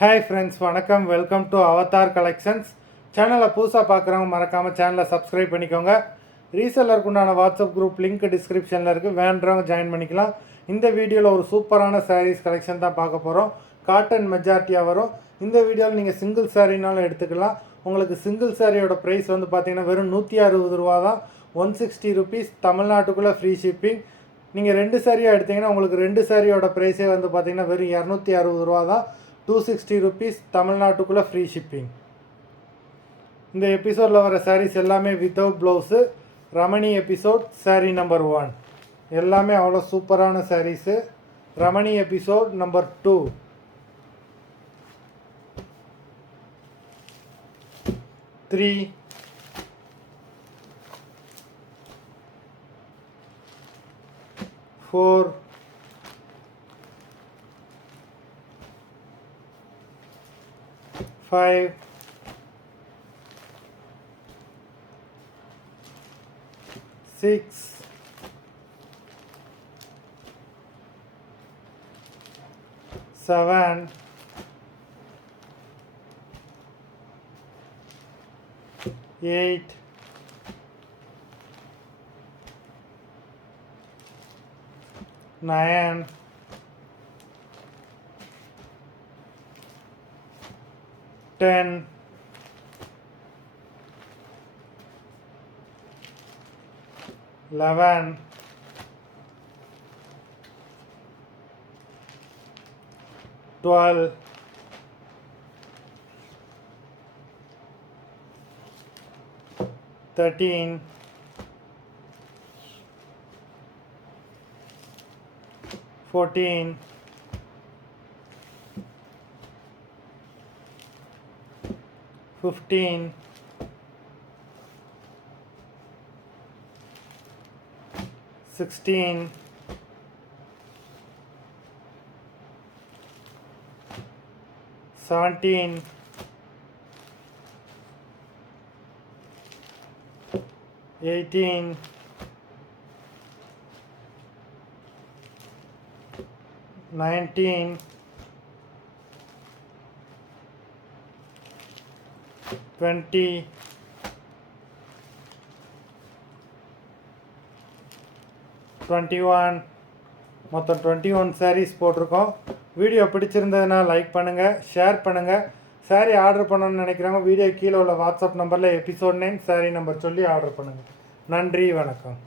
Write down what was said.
Hi friends, வணக்கம். Welcome to Avatar collections. சேனலை புதுசாக பார்க்குறவங்க மறக்காமல் சேனலை சப்ஸ்கிரைப் பண்ணிக்கோங்க. ரீசெல்லருக்கு உண்டான வாட்ஸ்அப் குரூப் லிங்க் டிஸ்கிரிப்ஷனில் இருக்குது, வேண்டுறவங்க ஜாயின் பண்ணிக்கலாம். இந்த வீடியோவில் ஒரு சூப்பரான சாரீஸ் கலெக்ஷன் தான் பார்க்க போகிறோம். காட்டன் மெஜாரிட்டியாக வரும். இந்த வீடியோவில் நீங்கள் சிங்கிள் சாரீனாலும் எடுத்துக்கலாம். உங்களுக்கு சிங்கிள் சாரியோட ப்ரைஸ் வந்து பார்த்தீங்கன்னா வெறும் 160 ரூபா தான். 160 ருபீஸ், தமிழ்நாட்டுக்குள்ளே ஃப்ரீ ஷிப்பிங். நீங்கள் 2 சாரியாக எடுத்திங்கன்னா உங்களுக்கு 2 சாரியோட ப்ரைஸே வந்து பார்த்தீங்கன்னா வெறும் 260 ரூபா தான். 260 ருபீஸ், தமிழ்நாட்டுக்குள்ளே ஃப்ரீ ஷிப்பிங். இந்த எபிசோடில் வர சாரீஸ் எல்லாமே வித்தவுட் ப்ளவுஸு. ரமணி எபிசோட் சாரீ நம்பர் 1 எல்லாமே அவ்வளோ சூப்பரான சாரீஸு. ரமணி எபிசோட் நம்பர் 2 3 4 5 6 7 8 9 10 11 12 13 14 15 16 17 18 19 20 21 மொத்தம் 21 சாரீஸ் போட்டிருக்கோம். வீடியோ பிடிச்சிருந்ததுன்னா லைக் பண்ணுங்கள், ஷேர் பண்ணுங்கள். சாரீ ஆர்டர் பண்ணணும்னு நினைக்கிறவங்க வீடியோ கீழே உள்ள வாட்ஸ்அப் நம்பரில் எபிசோட் நேம், சாரீ நம்பர் சொல்லி ஆர்டர் பண்ணுங்கள். நன்றி, வணக்கம்.